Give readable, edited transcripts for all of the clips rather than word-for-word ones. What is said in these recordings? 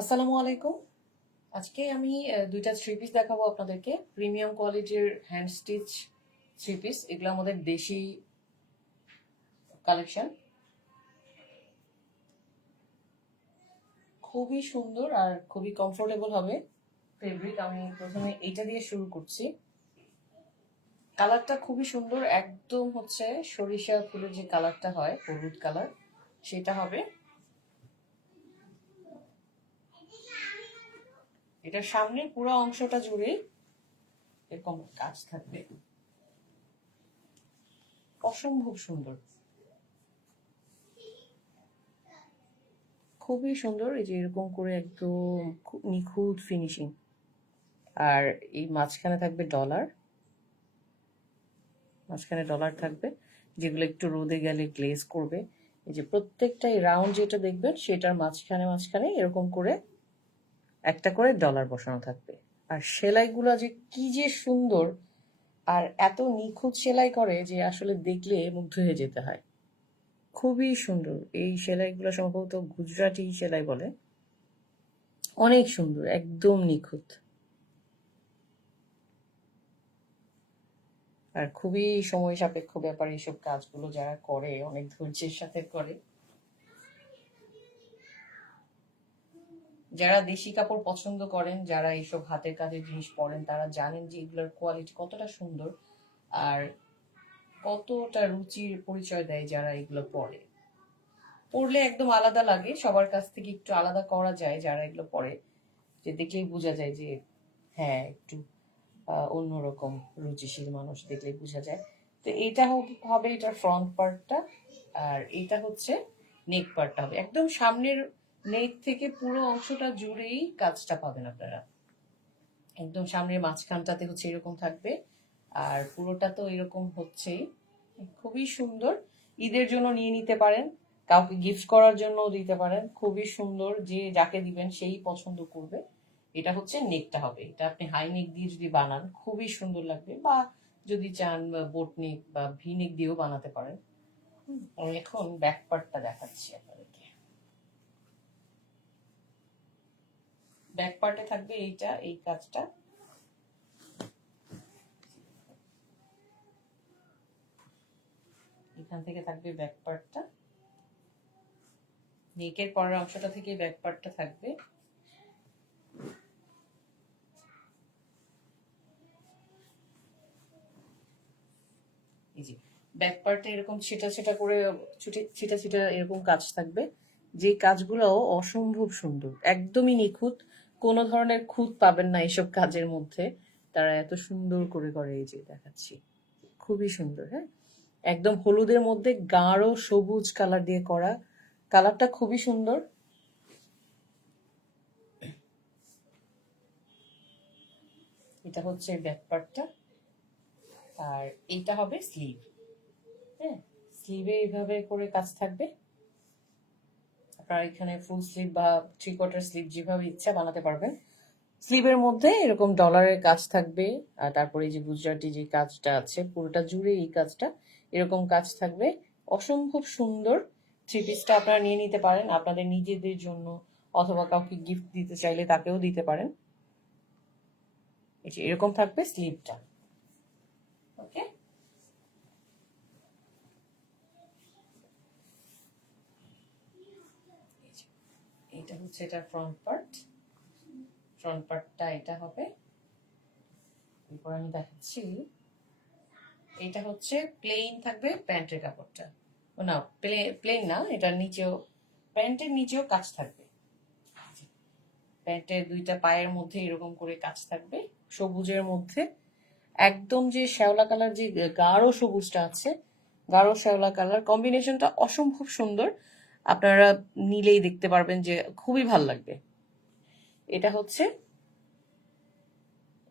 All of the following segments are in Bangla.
আসসালামু আলাইকুম। আজকে আমি দুইটা থ্রি পিস দেখাবো আপনাদেরকে। প্রিমিয়াম কোয়ালিটির হ্যান্ড স্টিচ থ্রি পিস, এগুলো আমাদের দেশি কালেকশন। খুবই সুন্দর আর খুবই কমফোর্টেবল হবে ফেব্রিক। আমি প্রথমে এইটা দিয়ে শুরু করছি। কালারটা খুবই সুন্দর, একদম হচ্ছে সরিষা ফুলের যে কালারটা হয়, হলুদ কালার, সেটা হবে। এটার সামনের পুরো অংশটা জুড়ে এরকম কাজ থাকবে, অসম্ভব সুন্দর, খুবই সুন্দর। এই যে এরকম করে একদম নিখুঁত ফিনিশিং। আর এই মাঝখানে থাকবে ডলার, মাঝখানে ডলার থাকবে, যেগুলো একটু রোদে গেলে গ্লেজ করবে। এই যে প্রত্যেকটাই রাউন্ড যেটা দেখবেন সেটার মাঝখানে মাঝখানে এরকম করে একটা করে ডলার বসানো থাকবে। আর সেলাইগুলো যে কি যে সুন্দর, আর এত নিখুঁত সেলাই করে যে আসলে দেখলে মুগ্ধ হয়ে যেতে হয়। খুবই সুন্দর এই সেলাইগুলো, সম্ভবত গুজরাটি সেলাই বলে। অনেক সুন্দর, একদম নিখুঁত, আর খুবই সময় সাপেক্ষ ব্যাপার এইসব কাজগুলো যারা করে, অনেক ধৈর্যের সাথে করে। যারা দেশি কাপড় পছন্দ করেন, যারা এইসব হাতের কাজের জিনিস পরেন, তারা জানেন যে এগুলোর কোয়ালিটি কতটা সুন্দর আর কতটা রুচির পরিচয় দেয় যারা এগুলো পরে। পরলে একদম আলাদা লাগে, সবার কাছ থেকে একটু আলাদা করা যায় যারা এগুলো পরে, যে দেখলেই বোঝা যায় যে হ্যাঁ একটু অন্যরকম রুচিশীল মানুষ, দেখলেই বোঝা যায়। তো এইটা হবে এটার ফ্রন্ট পার্টটা, আর এইটা হচ্ছে নেক পার্টটা হবে। একদম সামনের নেক থেকে পুরো অংশটা জুড়েই কাজটা পাবেন আপনারা। একদম সামনের মাঝখানটাতে হচ্ছে এরকম থাকবে, আর পুরোটা তো এরকম হচ্ছেই। খুবই সুন্দর, ঈদের জন্য নিয়ে নিতে পারেন, কাউকে গিফট করার জন্যও দিতে পারেন। খুবই সুন্দর, যে যাকে দিবেন সেই পছন্দ করবে। এটা হচ্ছে নেকটা হবে, এটা আপনি হাই নেক দিয়ে যদি বানান খুবই সুন্দর লাগবে, বা যদি চান বোট নেক বা ভি নেক দিয়েও বানাতে পারেন। আমি এখন ব্যাক পার্টটা দেখাচ্ছি আপনাদেরকে। ব্যাক পার্টে থাকবে এইটা, এই কাজটা। এখান থেকে থাকবে ব্যাক পার্টটা, নেকের পরের অংশটা থেকে ব্যাক পার্টটা থাকবে। এই যে ব্যাক পার্টে এরকম ছিটা ছিটা করে, ছিটা ছিটা এরকম কাজ থাকবে, যে কাজগুলো অসম্ভব সুন্দর, একদমই নিখুঁত। কোনো ধরনের খুঁত পাবেন না এইসব কাজের মধ্যে, তারা এত সুন্দর করে করে। এই যে দেখাচ্ছি, খুবই সুন্দর। হ্যাঁ, একদম হলুদের মধ্যে গাঢ় সবুজ কালার দিয়ে করা, কালারটা খুবই সুন্দর। এটা হচ্ছে ব্যাক পার্টটা, আর এইটা হবে স্লিভ। হ্যাঁ, স্লিভে এইভাবে করে কাজ থাকবে। আপনারা এখানে ফুল স্লিভ বা থ্রি কোয়ার্টার স্লিভ যেভাবে ইচ্ছা বানাতে পারবেন। স্লিভের মধ্যে এরকম ডলারের কাজ থাকবে, আর তারপরে এই যে গুজরাটি যে কাজটা আছে পুরোটা জুড়ে এই কাজটা, এরকম কাজ থাকবে। অসম্ভব সুন্দর থ্রি পিসটা আপনারা নিয়ে নিতে পারেন আপনাদের নিজেদের জন্য, অথবা কাউকে গিফট দিতে চাইলে তাকেও দিতে পারেন। এই যে এরকম থাকবে স্লিভটা। ওকে, এটা হচ্ছে এটা ফ্রন্ট পার্ট। ফ্রন্ট পার্টটা এটা হবে। এরপর আমি দেখাচ্ছি, এটা হচ্ছে প্লেন থাকবে প্যান্টের কাপড়টা। না, প্লেন না, এটার নিচেও, প্যান্টের নিচেও কাজ থাকবে। প্যান্টের দুইটা পায়ের মধ্যে এরকম করে কাজ থাকবে সবুজের মধ্যে। একদম যে শ্যাওলা কালার, যে গাঢ় সবুজটা আছে, গাঢ় শ্যাওলা কালার কম্বিনেশনটা অসম্ভব সুন্দর। আপনারা নিলেই দেখতে পারবেন যে খুবই ভাল লাগবে। এটা হচ্ছে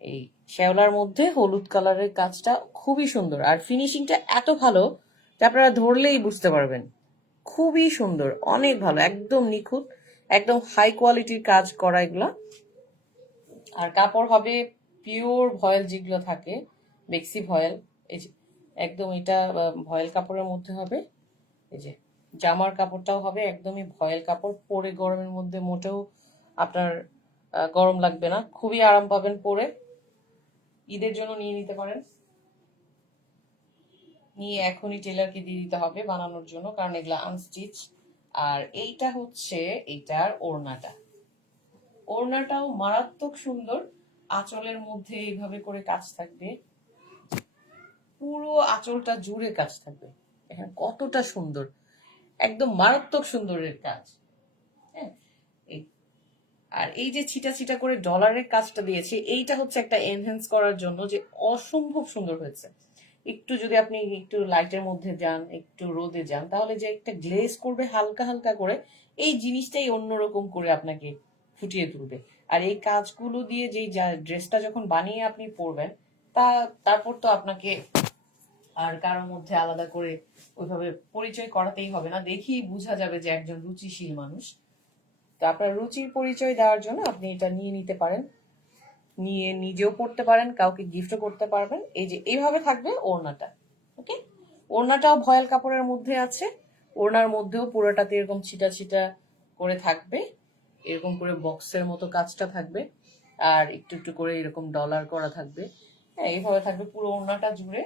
এই শ্যাওলার মধ্যে হলুদ কালারের কাজটা খুবই সুন্দর, আর ফিনিশিংটা এত ভালো যে আপনারা ধরলেই বুঝতে পারবেন। খুবই সুন্দর, অনেক ভালো, একদম নিখুঁত, একদম হাই কোয়ালিটির কাজ করা এগুলা। আর কাপড় হবে পিওর ভয়েল, যেগুলো থাকে বেক্সি ভয়েল। এই যে একদম এটা ভয়েল কাপড়ের মধ্যে হবে। এই যে জামার কাপড়টাও হবে একদমই ভয়েল কাপড়, পরে গরমের মধ্যে মোটেও আপনার গরম লাগবে না, খুবই আরাম পাবেন পরে। ঈদের জন্য নিয়ে নিতে পারেন, নিয়ে এখনই টেলারকে দিয়ে দিতে হবে বানানোর জন্য, কারণ এগুলা আনস্টিচ। আর এইটা হচ্ছে এটার ওড়নাটা। ওড়নাটাও মারাত্মক সুন্দর, আঁচলের মধ্যে এইভাবে করে কাজ থাকবে, পুরো আঁচলটা জুড়ে কাজ থাকবে। এখানে কতটা সুন্দর, একদম মারাত্মক সুন্দরের কাজ। হ্যাঁ, আর এই যে ছিটা ছিটা করে ডলারের কাজটা দিয়েছি, এইটা হচ্ছে একটা এনহ্যান্স করার জন্য, যে অসম্ভব সুন্দর হয়েছে। একটু যদি আপনি একটু লাইটের মধ্যে যান, একটু রোদে যান, তাহলে যে একটা গ্লেজ করবে হালকা হালকা করে, এই জিনিসটাই অন্যরকম করে আপনাকে ফুটিয়ে তুলবে। আর এই কাজগুলো দিয়ে যেই ড্রেসটা যখন বানিয়ে আপনি পরবেন, তা তারপর তো আপনাকে আর কারোর মধ্যে আলাদা করে ওইভাবে পরিচয় করাতেই হবে না, দেখেই বোঝা যাবে যে একজন রুচিশীল মানুষ। তো আপনার রুচির পরিচয় দেওয়ার জন্য আপনি এটা নিয়ে নিতে পারেন, নিয়ে নিজেও পড়তে পারেন, কাউকে গিফটও করতে পারবেন। এই যে এইভাবে থাকবে ওড়নাটা। ওকে, ওড়নাটাও ভয়েল কাপড়ের মধ্যে আছে, ওড়নার মধ্যেও পুরোটাতে এরকম ছিটা ছিটা করে থাকবে, এরকম করে বক্সের মতো কাজটা থাকবে, আর একটু একটু করে এরকম ডলার করা থাকবে। হ্যাঁ, এইভাবে থাকবে পুরো ওড়নাটা জুড়ে,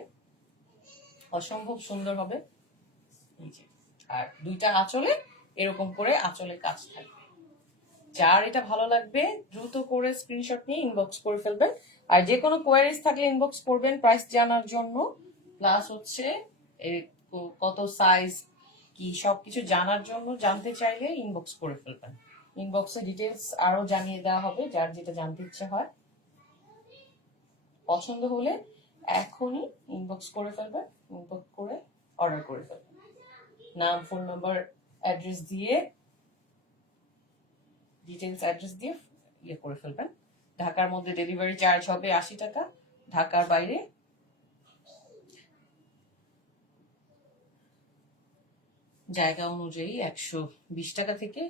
অসম্ভব সুন্দর হবে। আর দুইটা আঁচলে এরকম করে আঁচলে কাজ থাকবে। যার এটা ভালো লাগবে দ্রুত করে স্ক্রিনশট নিয়ে ইনবক্স করে ফেলবেন। আর যে কোনো কোয়ারিজ থাকলে ইনবক্স করবেন প্রাইস জানার জন্য, প্লাস হচ্ছে কত সাইজ কি সবকিছু জানার জন্য, জানতে চাইলে ইনবক্স করে ফেলবেন। ইনবক্সে ডিটেলস আরো জানিয়ে দেওয়া হবে যার যেটা জানতে ইচ্ছে হয়। পছন্দ হলে এখনই ইনবক্স করে ফেলবেন, ইনবক্স করে অর্ডার করে ফেলবেন। নাম, ফোন নাম্বার, অ্যাড্রেস দিয়ে, ডিটেলস অ্যাড্রেস দিয়ে ইয়ে করে ফেলবেন। ঢাকার মধ্যে ডেলিভারি চার্জ হবে 80 টাকা, ঢাকার বাইরে জায়গা অনুযায়ী 120 টাকা থেকে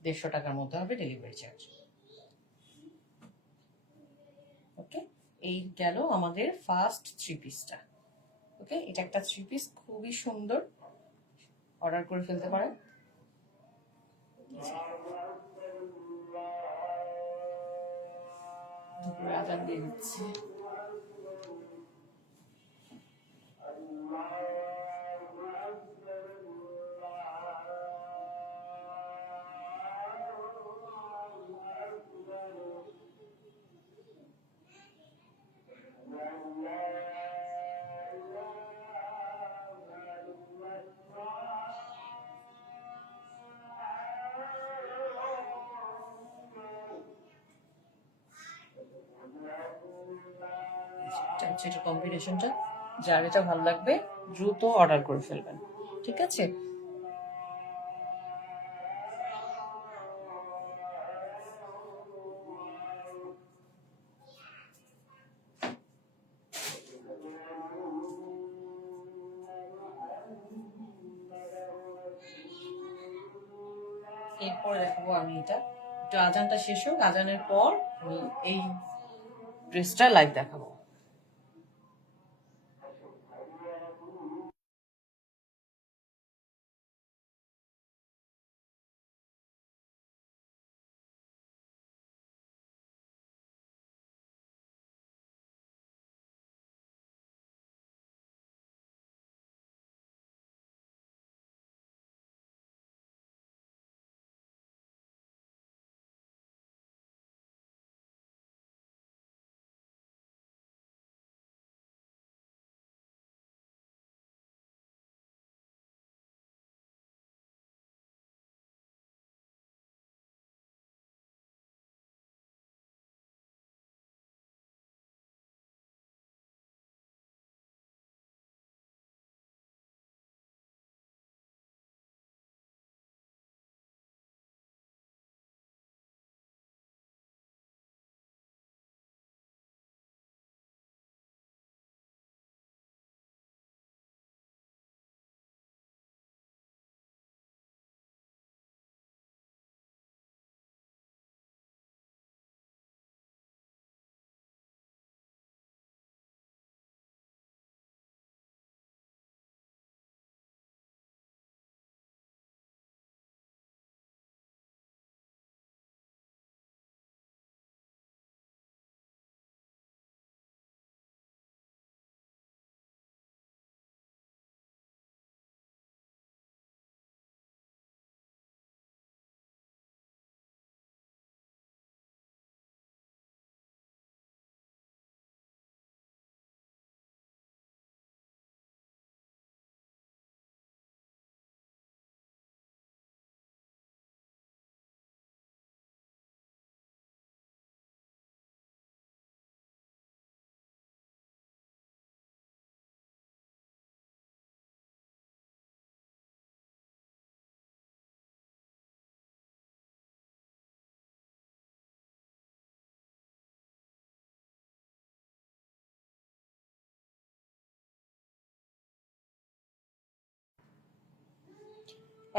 150 টাকার মধ্যে হবে ডেলিভারি চার্জ। ওকে, এই গেল আমাদের ফার্স্ট থ্রি পিসটা। ওকে, এটা একটা থ্রি পিস, খুবই সুন্দর, অর্ডার করে ফেলতে পারেন। দুপুরে আজান দিয়ে দিচ্ছি। এটা হচ্ছে এটা কম্বিনেশনটা, যার এটা ভালো লাগবে দ্রুত অর্ডার করে ফেলবেন। ঠিক আছে। এরপরে দেখাবো আমি এটা, একটু আজানটা শেষ হোক, আজানের পর আমি এই ড্রেসটা লাইভ দেখাবো।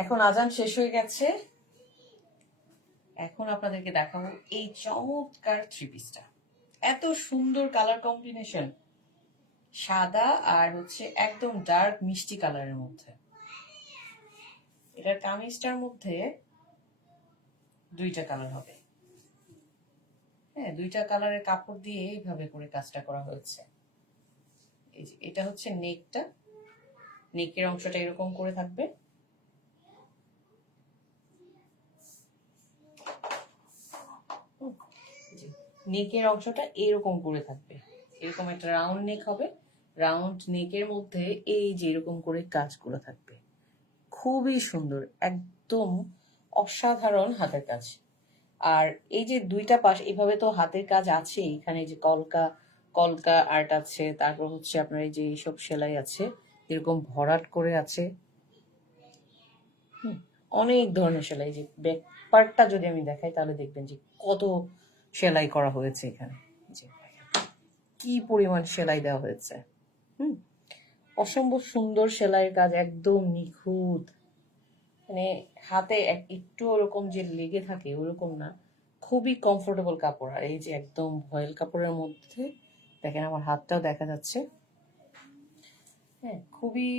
এখন আজান শেষ হয়ে গেছে, এখন আপনাদেরকে দেখাবো এই চমৎকার থ্রি পিসটা। এত সুন্দর কালার কম্বিনেশন, সাদা আর হচ্ছে একদম ডার্ক মিষ্টি কালারের মধ্যে। এটার কামিজটার মধ্যে দুইটা কালার হবে। হ্যাঁ, দুইটা কালারের কাপড় দিয়ে এইভাবে করে কাজটা করা হয়েছে। এই যে এটা হচ্ছে নেকটা, নেকের অংশটা এরকম করে থাকবে। নেকের অংশটা এরকম করে থাকবে, এরকম একটা রাউন্ড নেক হবে। রাউন্ড নেকের মধ্যে এই যে এরকম করে কাজগুলো থাকবে, খুবই সুন্দর, একদম অসাধারণ হাতের কাজ। আর এই যে দুইটা পাশ এভাবে তো হাতের কাজ আছে, এখানে যে কলকা কলকা আর্ট আছে, তারপর হচ্ছে আপনার এই যে এইসব সেলাই আছে, এরকম ভরাট করে আছে, অনেক ধরনের সেলাই। যে ব্যাক পার্টটা যদি আমি দেখাই তাহলে দেখবেন যে কত সেলাই করা হয়েছে এখানে, যে কি পরিমাণ সেলাই দেওয়া হয়েছে। হুম, অসম্ভব সুন্দর সেলাইয়ের কাজ, একদম নিখুঁত। মানে হাতে একটু ওরকম যে লেগে থাকে ওরকম না, খুবই কমফোর্টেবল কাপড়। আর এই যে একদম ভয়েল কাপড়ের মধ্যে দেখেন আমার হাতটাও দেখা যাচ্ছে। হ্যাঁ, খুবই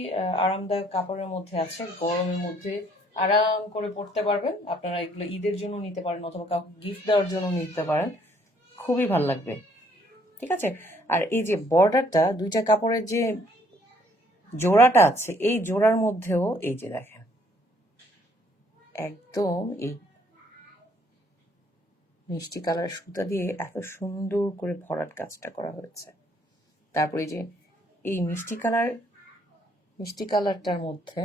আরামদায়ক কাপড়ের মধ্যে আছে, গরমের মধ্যে আরাম করে পরতে পারবেন। আপনারা এগুলো ঈদের জন্য নিতে পারেন অথবা কাউকে গিফট দেওয়ার জন্য নিতে পারেন, খুবই ভাল লাগবে। ঠিক আছে, আর এই যে বর্ডারটা, দুইটা কাপড়ের যে জোড়াটা আছে, এই জোড়ার মধ্যেও এই যে দেখেন একদম এই মিষ্টি কালার সুতা দিয়ে এত সুন্দর করে ভরাট কাজটা করা হয়েছে। তারপরে যে এই মিষ্টি কালারটার মধ্যে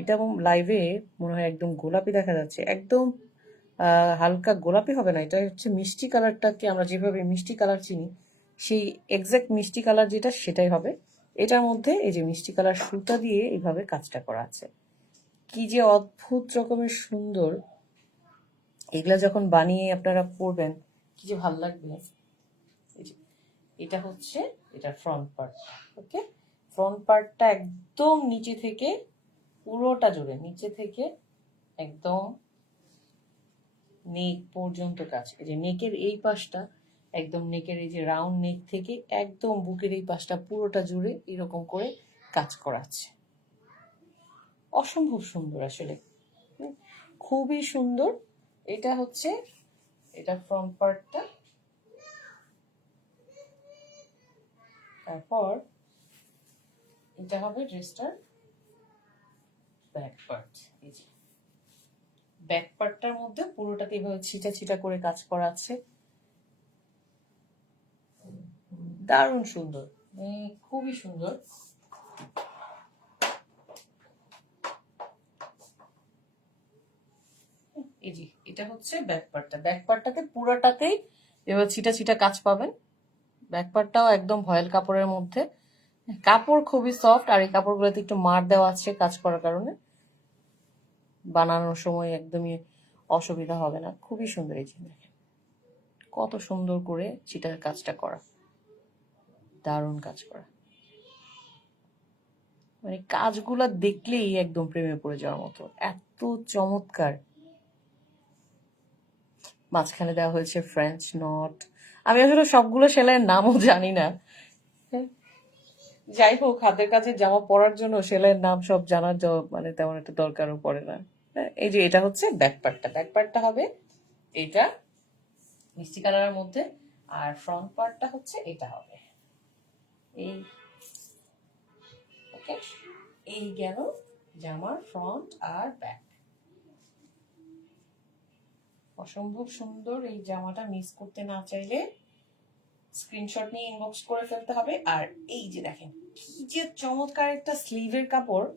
এটা লাইভে মনে হয় একদম গোলাপি দেখা যাচ্ছে, একদম হালকা গোলাপি হবে না, এটা হচ্ছে মিষ্টি কালারটাকে আমরা যেভাবে মিষ্টি কালার চিনি সেই এক্সাক্ট মিষ্টি কালার যেটা সেটাই হবে। এটার মধ্যে এই যে মিষ্টি কালার সুতা দিয়ে এইভাবে কাজটা করা আছে, কি যে অদ্ভুত রকমের সুন্দর। এগুলা যখন বানিয়ে আপনারা পরবেন কি যে ভালো লাগবে। এটা হচ্ছে এটা ফ্রন্ট পার্ট। ওকে, ফ্রন্ট পার্টটা একদম নিচে থেকে পুরোটা জুড়ে, নিচে থেকে একদম নেক পর্যন্ত কাজ। এই যে নেকের এই পাশটা একদম, নেকের এই যে রাউন্ড নেক থেকে একদম বুকের এই পাশটা পুরোটা জুড়ে এরকম করে কাজ করা আছে। অসম্ভব সুন্দর আসলে, খুবই সুন্দর। এটা হচ্ছে এটা ফ্রন্ট পার্টটা। তারপর এটা হবে ড্রেসটার ব্যাক পার্ট। এই যে ব্যাক পার্টটার মধ্যে পুরোটাতে এভাবে ছিটা ছিটা করে কাজ করা আছে, দারুণ সুন্দর, খুবই সুন্দর। এই যে এটা হচ্ছে ব্যাক পার্টটা, ব্যাক পার্টটাতে পুরোটাতেই এবার ছিটা ছিটা কাজ পাবেন। ব্যাক পার্টটাও একদম ভয়েল কাপড়ের মধ্যে, কাপড় খুবই সফট। আর এই কাপড়গুলোতে একটু মার দেওয়া আছে কাজ করার কারণে, বানানোর সময় একদমই অসুবিধা হবে না, খুবই সুন্দর। এই যে দেখেন কত সুন্দর করে চিটার কাজটা করা, দারুণ কাজ করা। মানে কাজগুলা দেখলেই একদম প্রেমে পড়ে যাওয়ার মতো, এত চমৎকার। মাঝখানে দেওয়া হয়েছে ফ্রেঞ্চ নট। আমি আসলে সবগুলো সেলাইয়ের নামও জানি না। যাই হোক, হাতের কাছে জামা পরার জন্য সেলাইয়ের নাম সব জানার মানে তেমন একটা দরকারও পড়ে না। এই যে এটা হচ্ছে ব্যাক পার্টটা, ব্যাক পার্টটা হবে এটা মিষ্টি কালারের মধ্যে, আর ফ্রন্ট পার্টটা হচ্ছে এটা হবে এই। ওকে, এই গেল জামার ফ্রন্ট আর ব্যাক। অসম্ভব সুন্দর। এই জামাটা মিস করতে না চাইলে স্ক্রিনশট নিয়ে ইনবক্স করে ফেলতে হবে। আর এই যে দেখেন কি যে চমৎকার একটা স্লিভের কাপড়,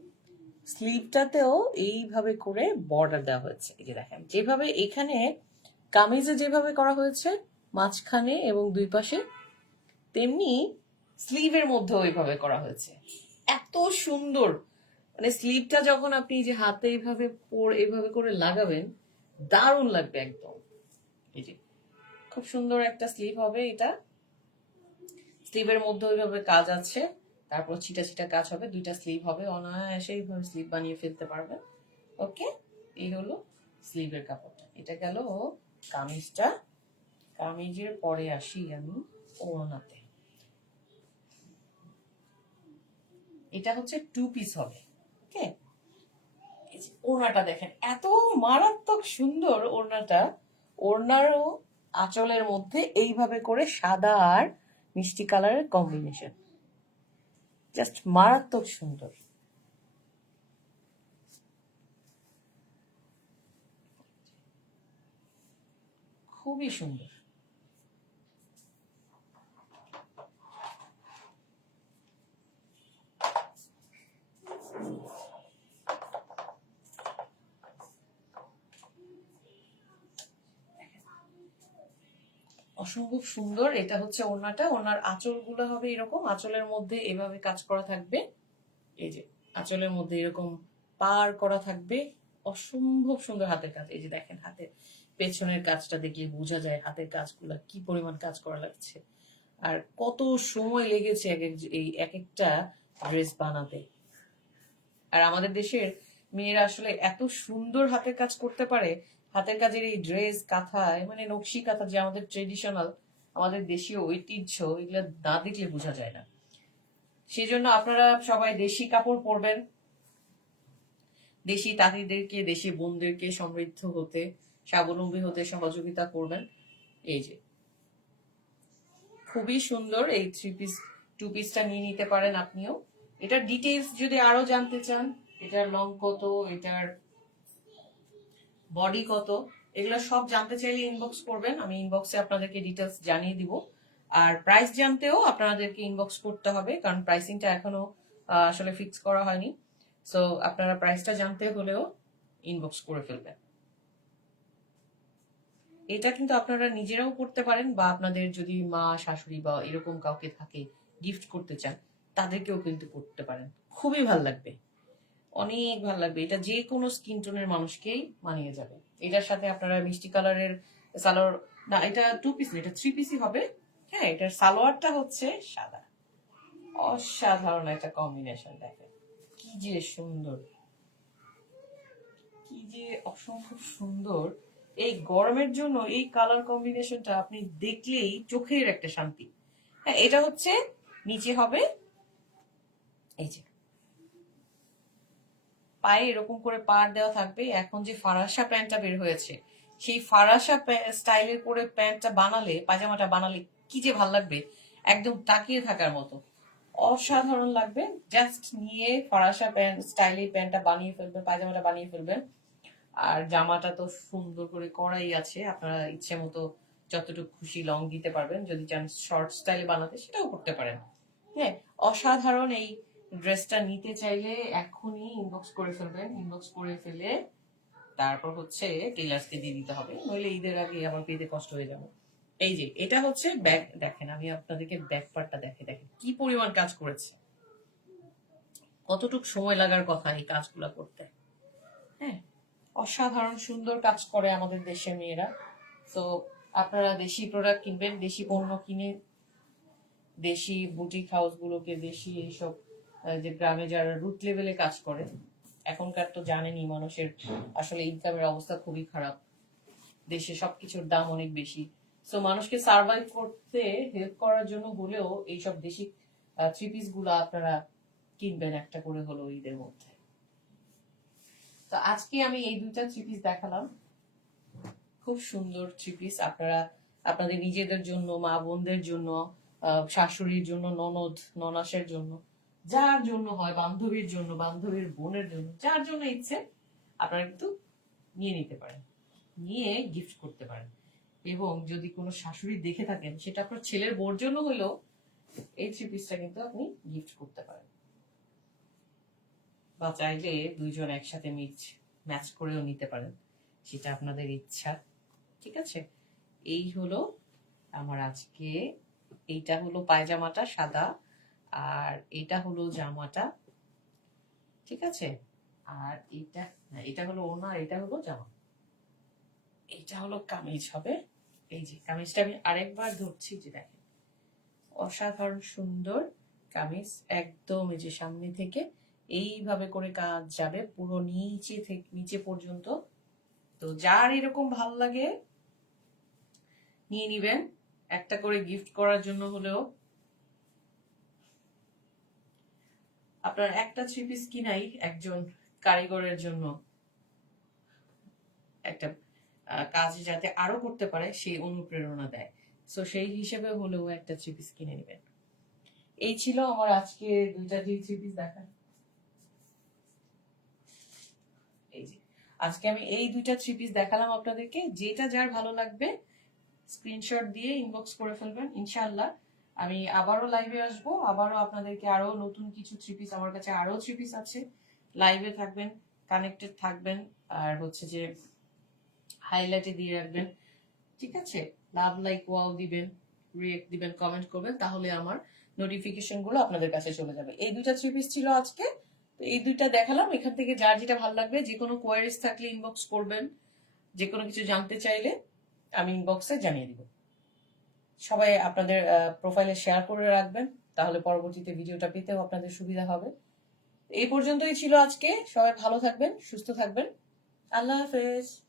স্লিভটাতেও এইভাবে করে বর্ডার দেওয়া হয়েছে। এই যে দেখেন যেভাবে এখানে কামিজে যেভাবে করা হয়েছে মাঝখানে এবং দুই পাশে, তেমনি স্লিভের মধ্যেও এইভাবে করা হয়েছে। এত সুন্দর, মানে স্লিভটা যখন আপনি যে হাতে এইভাবে এইভাবে করে লাগাবেন দারুণ লাগবে একদম। এই যে খুব সুন্দর একটা স্লিভ হবে এটা, স্লিভের মধ্যে ওইভাবে কাজ আছে, তারপর ছিটা ছিটা কাজ হবে, দুইটা স্লিভ হবে, অনায়াসে এইভাবে স্লিভ বানিয়ে ফেলতে পারবেন। ওকে, এই হলো স্লিভের কাপড়টা। এটা গেল কামিজটা। কামিজের পরে আসি আমি ওড়নাতে। এটা হচ্ছে 2 পিস হবে। ওকে, ওড়নাটা দেখেন এত মারাত্মক সুন্দর ওড়নাটা। ওড়নারও আঁচলের মধ্যে এইভাবে করে সাদা আর মিষ্টি কালারের কম্বিনেশন, জাস্ট মারাত্মক সুন্দর। খুবই সুন্দর। অসম্ভব সুন্দর। এটা হচ্ছে ওড়নাটা। ওড়নার আঁচলগুলো হবে এরকম, আঁচলের মধ্যে এভাবে কাজ করা থাকবে। এই যে আঁচলের মধ্যে এরকম পার করা থাকবে। অসম্ভব সুন্দর হাতের কাজ। এই যে দেখেন হাতের পেছনের কাজটা দেখলে বোঝা যায় হাতের কাজগুলা কি পরিমাণ কাজ করা লাগছে, আর কত সময় লেগেছে এই এক একটা ড্রেস বানাতে। আর আমাদের দেশের মেয়েরা আসলে এত সুন্দর হাতের কাজ করতে পারে। হাতের কাজের এই ড্রেস, কাঁথা, মানে নকশি কাঁথা যে আমাদের ট্রেডিশনাল, আমাদের দেশীয় ঐতিহ্য, এগুলো না দেখলে বোঝা যায় না। সেই জন্য আপনারা সবাই দেশি কাপড় পরবেন, দেশি তাঁতিদেরকে, দেশি বোনদেরকে সমৃদ্ধ হতে, স্বাবলম্বী হতে সহযোগিতা করবেন। এই যে খুবই সুন্দর এই 3 পিস 2 পিসটা নিয়ে নিতে পারেন আপনিও। এটার ডিটেইলস যদি আরো জানতে চান, এটার লং কত, এটার বডি কত, এগুলো সব জানতে চাইলে ইনবক্স করবেন, আমি ইনবক্সে আপনাদেরকে ডিটেলস জানিয়ে দিব। আর প্রাইস জানতেও আপনাদেরকে ইনবক্স করতে হবে, কারণ প্রাইসিংটা এখনো আসলে ফিক্স করা হয়নি। সো আপনারা প্রাইসটা জানতে হলেও ইনবক্স করে ফেলবেন। এটা কিন্তু আপনারা নিজেরাও করতে পারেন, বা আপনাদের যদি মা, শাশুড়ি বা এরকম কাউকে থাকে গিফট করতে চান, তাদেরকেও কিন্তু করতে পারেন। খুবই ভাল লাগবে, অনেক ভালো লাগবে। এটা যে কোনো স্কিন টোনের মানুষকেই মানিয়ে যাবে। এটার সাথে আপনারা মিষ্টি কালারের সালোয়ার, না এটা 2 পিস না, এটা 3 পিসই হবে। হ্যাঁ, এটার সালোয়ারটা হচ্ছে সাদা। অসাধারণ একটা কম্বিনেশন, দেখেন কি যে সুন্দর, কি যে অসম্ভব সুন্দর। এই গরমের জন্য এই কালার কম্বিনেশনটা আপনি দেখলেই চোখের একটা শান্তি। হ্যাঁ, এটা হচ্ছে নিচে হবে এই যে পায়ে এরকম করে পাড় দেওয়া থাকবে। এখন যে ফারাসা প্যান্টটা বের হয়েছে, সেই ফারাসা স্টাইলের করে প্যান্টটা বানালে, পায়জামাটা বানালে কি যে ভাল লাগবে, একদম তাকিয়ে থাকার মতো অসাধারণ লাগবে। জাস্ট নিয়ে ফরাসা প্যান্ট স্টাইলে প্যান্টটা বানিয়ে ফেলবেন, পায়জামাটা বানিয়ে ফেলবেন। আর জামাটা তো সুন্দর করে করাই আছে, আপনারা ইচ্ছে মতো যতটুকু খুশি লং দিতে পারবেন। যদি চান শর্ট স্টাইলে বানাতে, সেটাও করতে পারেন। হ্যাঁ, অসাধারণ। এই ড্রেসটা নিতে চাইলে এখনই ইনবক্স করে ফেলবেন। ইনবক্স করে ফেলে তারপর হচ্ছে টেলার্সকে দিয়ে দিতে হবে, নইলে ঈদের আগে আমার পেতে কষ্ট হয়ে যাবে। এই যে এটা হচ্ছে ব্যাক, দেখেন আমি আপনাদেরকে ব্যাক পার্টটা দেখেন কি পরিমাণ কাজ করেছে, কতটুক সময় লাগার কথা এই কাজগুলো করতে। হ্যাঁ, অসাধারণ সুন্দর কাজ করে আমাদের দেশের মেয়েরা। তো আপনারা দেশি প্রোডাক্ট কিনবেন, দেশি পণ্য কিনে দেশি বুটিক হাউস গুলোকে, দেশি এইসব যে গ্রামে যারা রুট লেভেলে কাজ করে, এখনকার তো জানেনই মানুষের আসলে ইনকামের অবস্থা খুবই খারাপ, দেশে সবকিছুর দাম অনেক বেশি। সো মানুষকে সার্ভাইভ করতে হেল্প করার জন্য হলেও এইসব দেশি 3 পিস গুলো আপনারা কিনবেন একটা করে হলো ঈদের মধ্যে। তো আজকে আমি এই 2টা 3 পিস দেখালাম, খুব সুন্দর 3 পিস। আপনারা আপনাদের নিজেদের জন্য, মা বোনদের জন্য, শাশুড়ির জন্য, ননদ ননাসের জন্য, যার জন্য হয়, বান্ধবীর জন্য, বান্ধবীর বোনের জন্য, যার জন্য ইচ্ছে আপনারা কিন্তু নিয়ে নিতে পারেন, নিয়ে গিফট করতে পারেন। এবং যদি কোনো শাশুড়ি দেখে থাকেন, সেটা আপনার ছেলের বোর জন্য হলেও এই 3 পিসটা কিন্তু আপনি গিফট করতে পারেন, বা চাইলে দুইজন একসাথে ম্যাচ করেও নিতে পারেন, সেটা আপনাদের ইচ্ছা। ঠিক আছে, এই হলো আমার আজকে। এইটা হলো পায়জামাটা সাদা, আর এটা হলো জামাটা। ঠিক আছে, আর এটা হলো ওড়না, এটা হলো জামা, এটা হলো কামিজ হবে। এই যে কামিজটা আমি আরেকবার ধরছি, যে দেখেন অসাধারণ সুন্দর কামিজ, একদম এই যে সামনে থেকে এইভাবে করে কাজ যাবে পুরো নিচে থেকে নিচে পর্যন্ত। তো যার এরকম ভালো লাগে নিয়ে নিবেন, একটা করে গিফট করার জন্য হলেও। আপনার একটা থ্রি পিস কিনাই একজন কারিগরের জন্য একটা কাজ যাতে আরো করতে পারে সেই অনুপ্রেরণা দেয়। সো সেই হিসেবে হলেও একটা থ্রি পিস কিনে নেবেন। এই ছিল আমার আজকে দুইটা যে থ্রি পিস দেখা। এই যে আজকে আমি এই দুইটা থ্রি পিস দেখালাম আপনাদেরকে, যেটা যার ভালো লাগবে স্ক্রিনশট দিয়ে ইনবক্স করে ফেলবেন। ইনশাআল্লাহ আমি আবারও লাইভে আসবো, আবারও আপনাদেরকে আরো নতুন কিছু থ্রি পিস, আমার কাছে আরো থ্রি পিস আছে। লাইভে থাকবেন, কানেক্টেড থাকবেন, আর হচ্ছে যে হাইলাইটে দিয়ে রাখবেন, ঠিক আছে? লাভ, লাইক, ওয়াও দিবেন, রিয়েক্ট দিবেন, কমেন্ট করবেন, তাহলে আমার নোটিফিকেশন গুলো আপনাদের কাছে চলে যাবে। এই দুইটা থ্রি পিস ছিল আজকে, তো এই দুইটা দেখালাম। এখান থেকে যার যেটা ভালো লাগবে, যে কোনো কোয়ারিজ থাকলে ইনবক্স করবেন, যে কোনো কিছু জানতে চাইলে আমি ইনবক্সে জানিয়ে দিব। সবাই আপনাদের প্রোফাইলে শেয়ার করে রাখবেন, তাহলে পরবর্তীতে ভিডিওটা পেতেও আপনাদের সুবিধা হবে। এই পর্যন্তই ছিল আজকে। সবাই ভালো থাকবেন, সুস্থ থাকবেন। আল্লাহ হাফেজ।